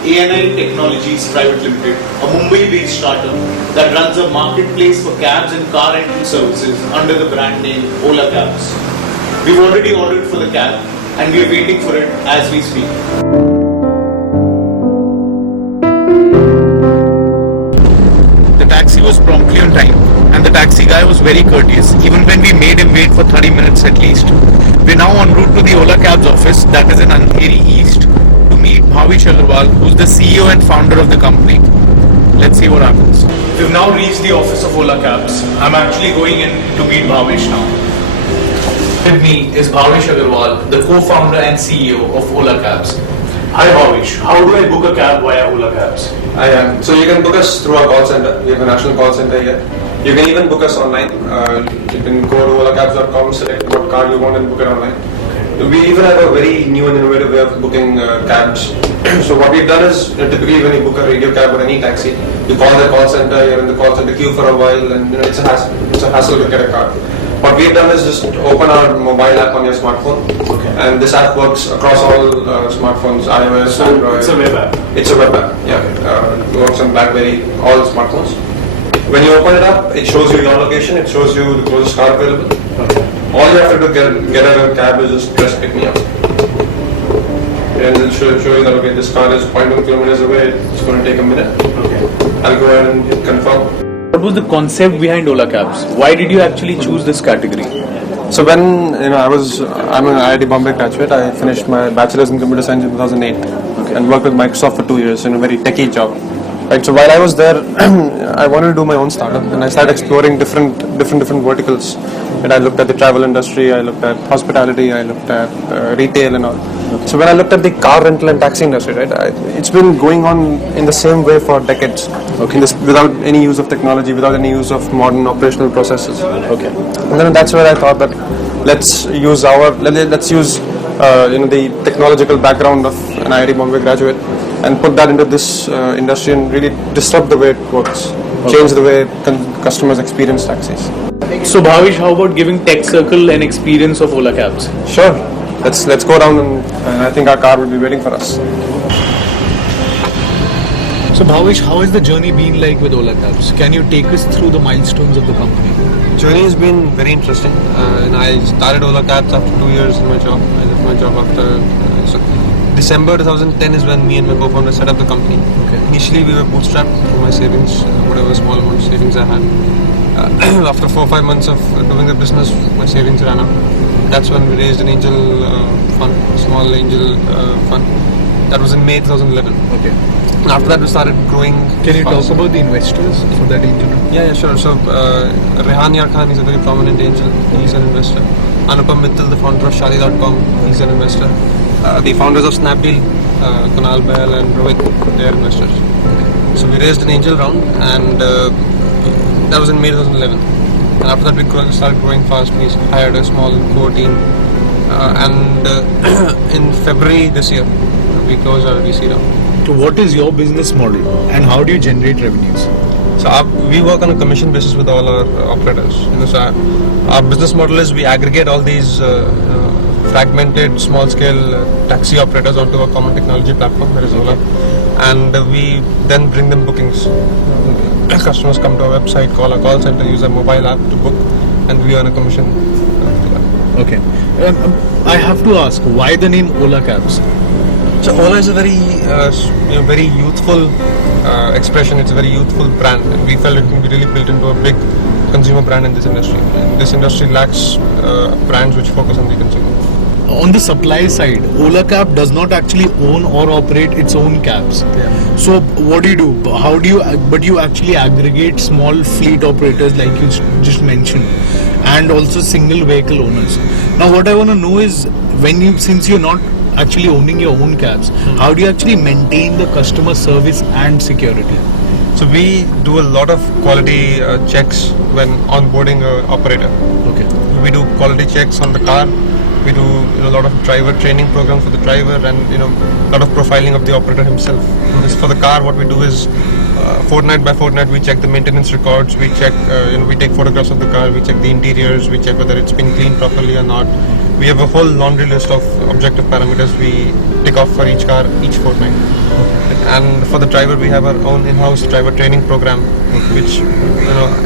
ANI Technologies Pvt Ltd, a Mumbai-based startup that runs a marketplace for cabs and car rental services under the brand name Olacabs. We've already ordered for the cab and we are waiting for it as we speak. The taxi was promptly on time and the taxi guy was very courteous even when we made him wait for 30 minutes at least. We're now en route to the Olacabs office that is in Andheri East to meet Bhavish Aggarwal, who's the CEO and founder of the company. Let's see what happens. We've now reached the office of Olacabs. I'm actually going in to meet Bhavish now. With me is Bhavish Aggarwal, the co-founder and CEO of Olacabs. Hi Bhavish, how do I book a cab via Olacabs? So you can book us through our call center. We have a national call center here. You can even book us online. You can go to olacabs.com, select what car you want and book it online. We even have a very new and innovative way of booking cabs. So what we've done is, typically when you book a radio cab or any taxi, you call the call center, you're in the call center queue for a while, and it's a hassle to get a car. What we've done is just open our mobile app on your smartphone, and this app works across all smartphones, iOS, Android. It's a web app? It's a web app, yeah. It works on BlackBerry, all smartphones. When you open it up, it shows you your location, it shows you the closest car available. All you have to do to get a cab is just press pick me up. And it'll show you that, okay, this car is 0.1 kilometers away, it's going to take a minute. I'll go ahead and hit confirm. What was the concept behind Olacabs? Why did you actually choose this category? So when I'm an IIT Bombay graduate. I finished my bachelor's in computer science in 2008 and worked with Microsoft for 2 years in a very techie job. Right. So while I was there, I wanted to do my own startup, and I started exploring different verticals. And I looked at the travel industry, I looked at hospitality, I looked at retail and all. So when I looked at the car rental and taxi industry, right, it's been going on in the same way for decades. Without any use of technology, without any use of modern operational processes. And then that's where I thought that let's use the technological background of an IIT Bombay graduate and put that into this industry and really disrupt the way it works, change the way customers experience taxis. So Bhavish, how about giving Vccircle an experience of Olacabs? Sure. Let's go down and I think our car will be waiting for us. So Bhavish, how has the journey been like with Olacabs? Can you take us through the milestones of the company? Journey has been very interesting. And I started Olacabs after 2 years in my job. I left my job after December 2010 is when me and my co-founder set up the company. Initially we were bootstrapped from my savings, whatever small amount of savings I had. After 4 or 5 months of doing the business, my savings ran out. That's when we raised an angel fund, small angel fund. That was in May 2011. After that we started growing. Can you talk about the investors for that angel? Yeah, sure. So Rehan is a very prominent angel. He's an investor. Anupam, Mittal, the founder of Shadi.com, he's an investor. The founders of Snapdeal, Kunal Bahl and Rohit, they are investors. So we raised an angel round, and that was in May 2011. And after that we started growing fast. We hired a small core team, and in February this year we closed our VC round. So what is your business model and how do you generate revenues? So we work on a commission basis with all our operators. So our business model is we aggregate all these fragmented small-scale taxi operators onto a common technology platform, that is Ola, and we then bring them bookings. Customers come to our website, call our call center, use our mobile app to book, and we earn a commission. I have to ask, why the name Olacabs? So Ola is a very youthful expression. It's a very youthful brand, and we felt it can be really built into a big consumer brand in this industry. And this industry lacks brands which focus on the consumer. On the supply side, Olacab does not actually own or operate its own cabs. So what do you do? But you actually aggregate small fleet operators like you just mentioned, and also single vehicle owners. Now what I want to know is, since you're not actually owning your own cabs, how do you actually maintain the customer service and security? So we do a lot of quality checks when onboarding an operator. We do quality checks on the car. We do a lot of driver training programs for the driver, and a lot of profiling of the operator himself. For the car, what we do is fortnight by fortnight we check the maintenance records. We check, we take photographs of the car. We check the interiors. We check whether it's been cleaned properly or not. We have a whole laundry list of objective parameters we tick off for each car each fortnight. And for the driver, we have our own in-house driver training program, which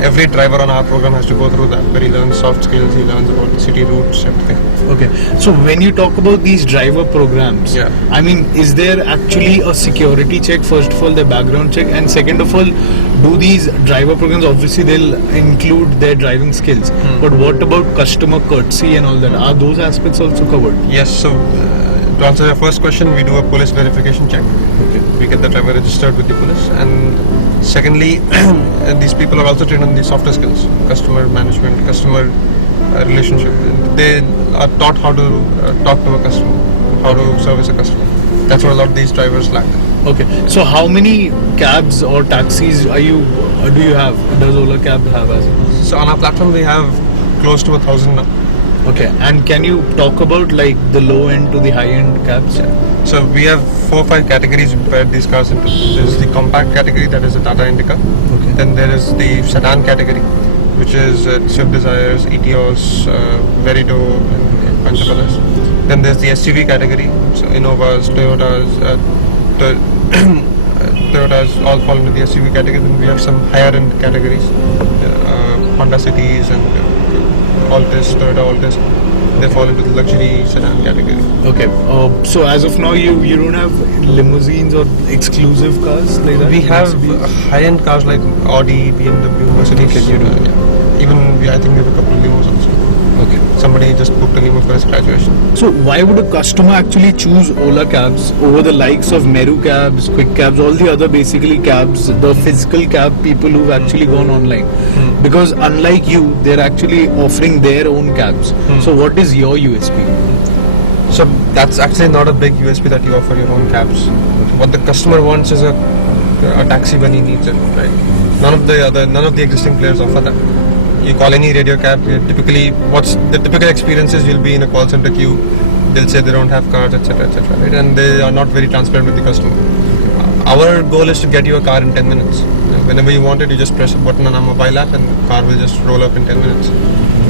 every driver on our program has to go through that, where he learns soft skills, he learns about city routes, everything. Okay. So when you talk about these driver programs, Yeah. I mean, is there actually a security check? First of all, the background check, and second of all, do these driver programs, obviously they'll include their driving skills, but what about customer courtesy and all that? Are those aspects also covered? Yes, so to answer your first question, we do a police verification check. Okay. We get the driver registered with the police, and secondly, these people are also trained on the softer skills, customer management, customer relationship. They are taught how to talk to a customer, how to service a customer. That's what a lot of these drivers lack. Okay. So how many cabs or taxis do you have? Does Olacab have as? So on our platform, we have close to 1,000 now. Okay. And can you talk about like the low end to the high end cabs? So we have 4 or 5 categories we divide these cars into. There's the compact category, that is the Tata Indica. Okay. Then there is the sedan category, which is Swift Desires, Etios, Verido, and a bunch of others. Then there's the SUV category, so Innovas, Toyotas, Toyotas all fall into the SUV category. Then we have some higher end categories, Honda Cities and Altis, Toyota Altis. They fall into the luxury sedan category. Okay. So as of now, you don't have limousines or exclusive cars like that? We have high-end cars like Audi, BMW, Mercedes. Okay, you do. Even I think we have a couple of limos also. Okay. Somebody just booked a limo for his graduation. So why would a customer actually choose Olacabs over the likes of Meru cabs, Quick cabs, all the other basically cabs, the physical cab people who've actually gone online? Because unlike you, they're actually offering their own cabs. So what is your USP? So that's actually not a big USP that you offer your own cabs. What the customer wants is a taxi when he needs it, right? None of the existing players offer that. You call any radio cab, typically what's the typical experience is you'll be in a call center queue, they'll say they don't have cards, etc., right? And they are not very transparent with the customer. Our goal is to get you a car in 10 minutes. Whenever you want it, you just press a button on our mobile app and the car will just roll up in 10 minutes,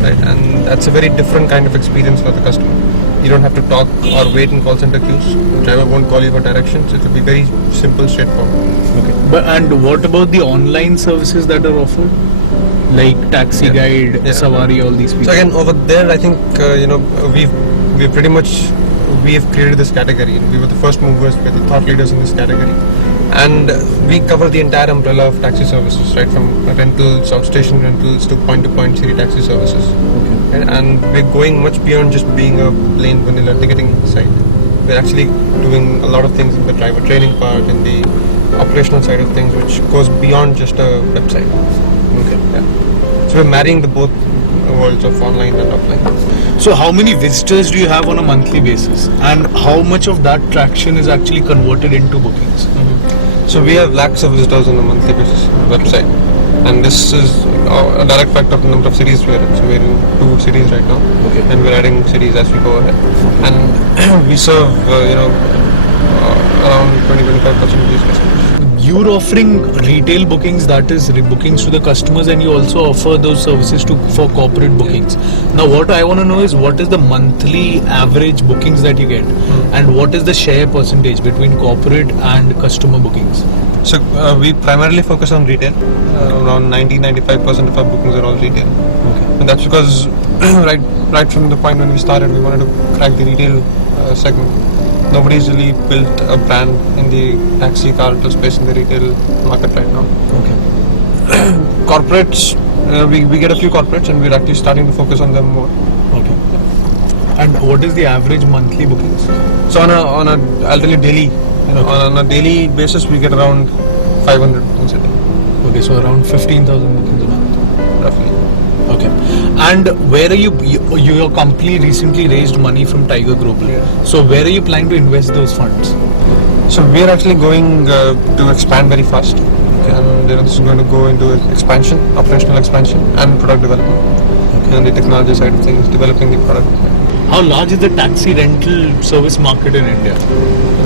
right? And that's a very different kind of experience for the customer. You don't have to talk or wait in call center queues. The driver won't call you for directions. It will be very simple, straightforward. Okay. But and what about the online services that are offered? Like Taxi Guide, Savari, all these people. So again, over there, I think we have created this category. We were the first movers, we're the thought leaders in this category, and we cover the entire umbrella of taxi services, right from rentals, outstation rentals to point-to-point city taxi services. Okay. And we're going much beyond just being a plain vanilla ticketing site. We're actually doing a lot of things in the driver training part, in the operational side of things, which goes beyond just a website. Okay. Yeah. So we're marrying the both worlds of online and offline. So how many visitors do you have on a monthly basis, and how much of that traction is actually converted into bookings? So we have lakhs of visitors on a monthly basis on the website, and this is a direct fact of the number of cities we're in. So we're in 2 cities right now, and we're adding cities as we go ahead. And we serve around 20-25% of these customers. You're offering retail bookings, that is bookings to the customers, and you also offer those services for corporate bookings. Now what I want to know is what is the monthly average bookings that you get, and what is the share percentage between corporate and customer bookings? So we primarily focus on retail. Around 90-95% of our bookings are all retail. Okay. And that's because right from the point when we started, we wanted to crack the retail segment. Nobody's really built a brand in the taxi car rental space in the retail market right now. Okay. Corporates, we get a few corporates, and we're actually starting to focus on them more. Okay. And what is the average monthly bookings? So I'll tell you daily. On a daily basis, we get around 500 bookings a day. Okay, so around 15,000 bookings a month, roughly. Okay. And where are your company recently raised money from Tiger Global. Yeah. So where are you planning to invest those funds? So we're actually going to expand very fast. Okay. And this is going to go into expansion, operational expansion, and product development. Okay. And the technology side of things, developing the product. How large is the taxi rental service market in India?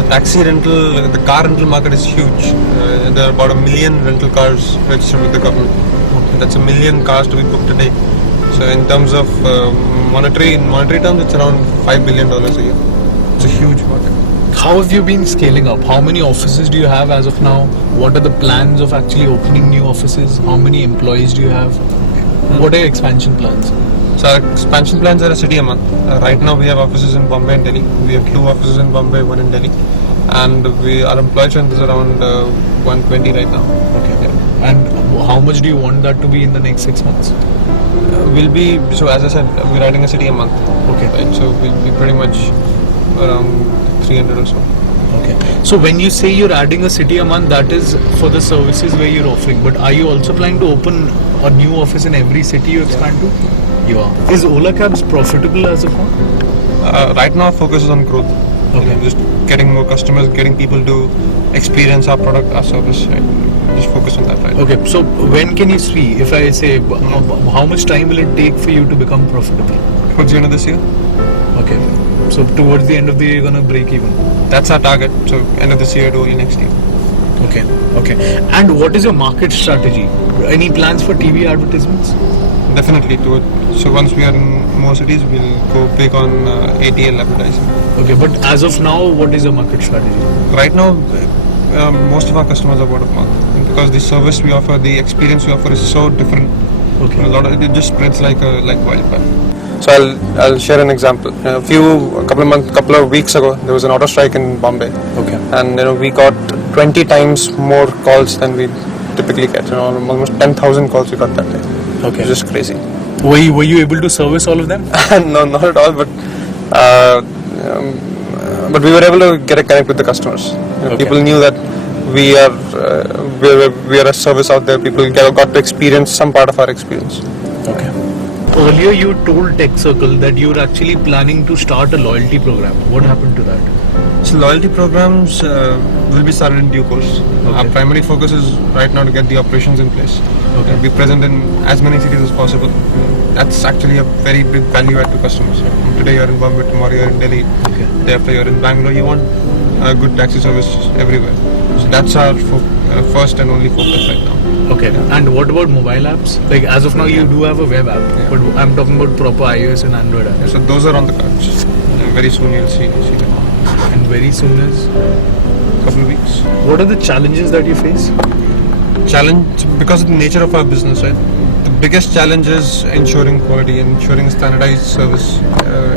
The car rental market is huge. There are about 1 million rental cars registered with the government. Okay. That's 1 million cars to be booked a day. So in terms of monetary terms, it's around $5 billion a year. It's a huge market. How have you been scaling up? How many offices do you have as of now? What are the plans of actually opening new offices? How many employees do you have? What are your expansion plans? So our expansion plans are a city a month. Right now we have offices in Bombay and Delhi. We have 2 offices in Bombay, 1 in Delhi. And our employee strength is around 120 right now. Okay. Yeah. And how much do you want that to be in the next 6 months? So as I said, we're adding a city a month. Okay. Right? So we'll be pretty much around 300 or so. Okay. So when you say you're adding a city a month, that is for the services where you're offering. But are you also planning to open a new office in every city you expand to? You are. Is Olacabs profitable as of now? Right now, our focus is on growth. Okay. Just getting more customers, getting people to experience our product, our service. Right? Just focus on that. Right. Okay. So when can you see? If I say, how much time will it take for you to become profitable? Towards the end of this year. Okay. So towards the end of the year, you're gonna break even. That's our target. So end of this year to early next year. Okay. Okay. And what is your market strategy? Any plans for TV advertisements? Definitely. So once we are in more cities, we'll go big on ATL advertising. Okay. But as of now, what is your market strategy? Right now, most of our customers are word of mouth because the service we offer, the experience we offer is so different. Okay. It just spreads like wildfire. So I'll share an example. A couple of weeks ago, there was an auto strike in Bombay. Okay. And we got 20 times more calls than we typically get. Almost 10,000 calls we got that day. Okay. It's just crazy. Were you able to service all of them? No, not at all. But we were able to get a connect with the customers. Okay. People knew that we are a service out there. People got to experience some part of our experience. Okay. Earlier you told Vccircle that you were actually planning to start a loyalty program. What happened to that? So loyalty programs will be started in due course. Okay. Our primary focus is right now to get the operations in place. Okay. Be present in as many cities as possible. That's actually a very big value add to customers. Today you're in Bombay, tomorrow you're in Delhi. Okay. Day after you're in Bangalore. You want a good taxi service everywhere. So that's our first and only focus right now. Okay. And what about mobile apps? Like as of now you do have a web app, but I'm talking about proper iOS and Android apps. So those are on the cards. Very soon you'll see them. And very soon is? Couple of weeks. What are the challenges that you face? Challenge because of the nature of our business, right? The biggest challenge is ensuring quality and ensuring standardized service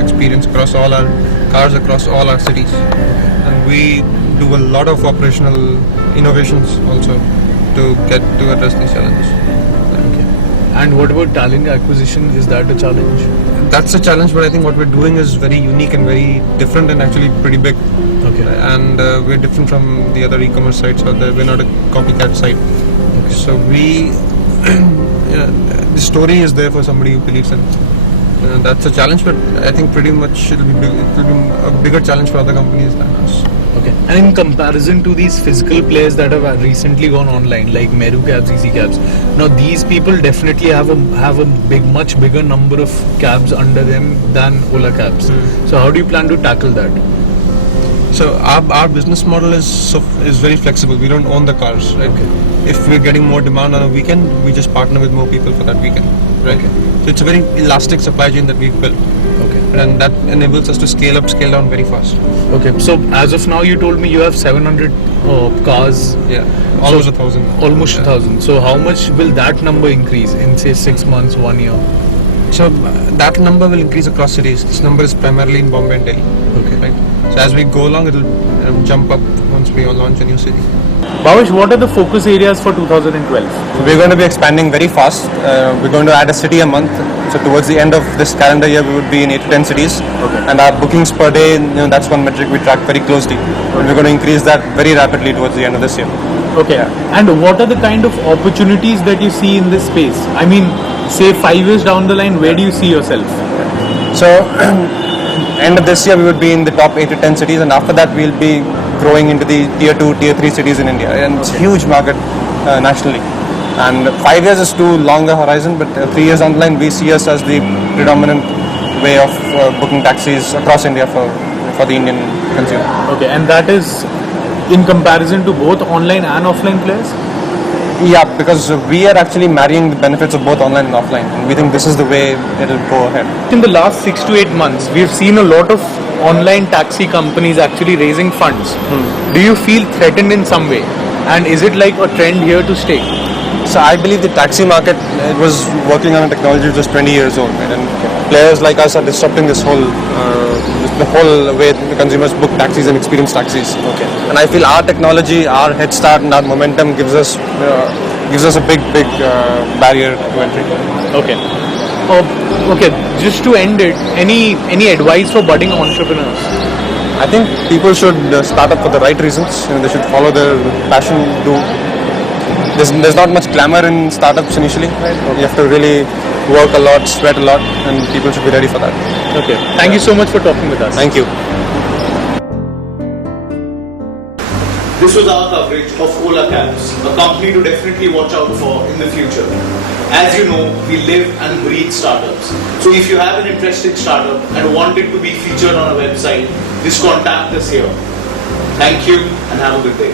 experience across all our cars, across all our cities. And we do a lot of operational innovations also to address these challenges. Okay. And what about talent acquisition? Is that a challenge? That's a challenge, but I think what we're doing is very unique and very different and actually pretty big. Okay. And we're different from the other e-commerce sites out there. We're not a copycat site. Okay. So the story is there for somebody who believes in it. That's a challenge, but I think pretty much it will be a bigger challenge for other companies than us. Okay. And in comparison to these physical players that have recently gone online, like Merucabs, Vccabs, now these people definitely have a much bigger number of cabs under them than Olacabs. So how do you plan to tackle that? So our business model is very flexible. We don't own the cars, right? Okay. If we're getting more demand on a weekend, we just partner with more people for that weekend, right? Okay. So it's a very elastic supply chain that we've built. Okay. And that enables us to scale up, scale down very fast. Okay. So as of now, you told me you have 700 cars. Yeah. Almost 1,000. Almost 1,000. So how much will that number increase in say 6 months, 1 year? So that number will increase across cities. This number is primarily in Bombay and Delhi. Okay. Right. So as we go along, it'll jump up once we launch a new city. Bhavish, what are the focus areas for 2012? We're going to be expanding very fast. We're going to add a city a month. So towards the end of this calendar year, we would be in 8 to 10 cities. Okay. And our bookings per day, that's one metric we track very closely. And we're going to increase that very rapidly towards the end of this year. Okay. And what are the kind of opportunities that you see in this space? I mean, say 5 years down the line, where do you see yourself? So end of this year, we would be in the top 8 to 10 cities. And after that, we'll be growing into the tier 2, tier 3 cities in India. And it's a huge market nationally. And 5 years is too long a horizon, but 3 years down the line, we see us as the predominant way of booking taxis across India for the Indian consumer. Okay, and that is in comparison to both online and offline players? Yeah, because we are actually marrying the benefits of both online and offline. And we think this is the way it'll go ahead. In the last 6 to 8 months, we've seen a lot of online taxi companies actually raising funds. Do you feel threatened in some way? And is it like a trend here to stay? So I believe the taxi market it was working on a technology just 20 years old, right? And players like us are disrupting the whole way the consumers book taxis and experience taxis. Okay. And I feel our technology, our head start, and our momentum gives us a big barrier to entry. Okay. Okay. Just to end it, any advice for budding entrepreneurs? I think people should start up for the right reasons. They should follow their passion. There's not much glamour in startups initially. Right? You have to really work a lot, sweat a lot, and people should be ready for that. Okay. Thank you so much for talking with us. Thank you. This was our coverage of Olacabs, a company to definitely watch out for in the future. As you know, we live and breathe startups. So if you have an interesting startup and want it to be featured on a website, just contact us here. Thank you and have a good day.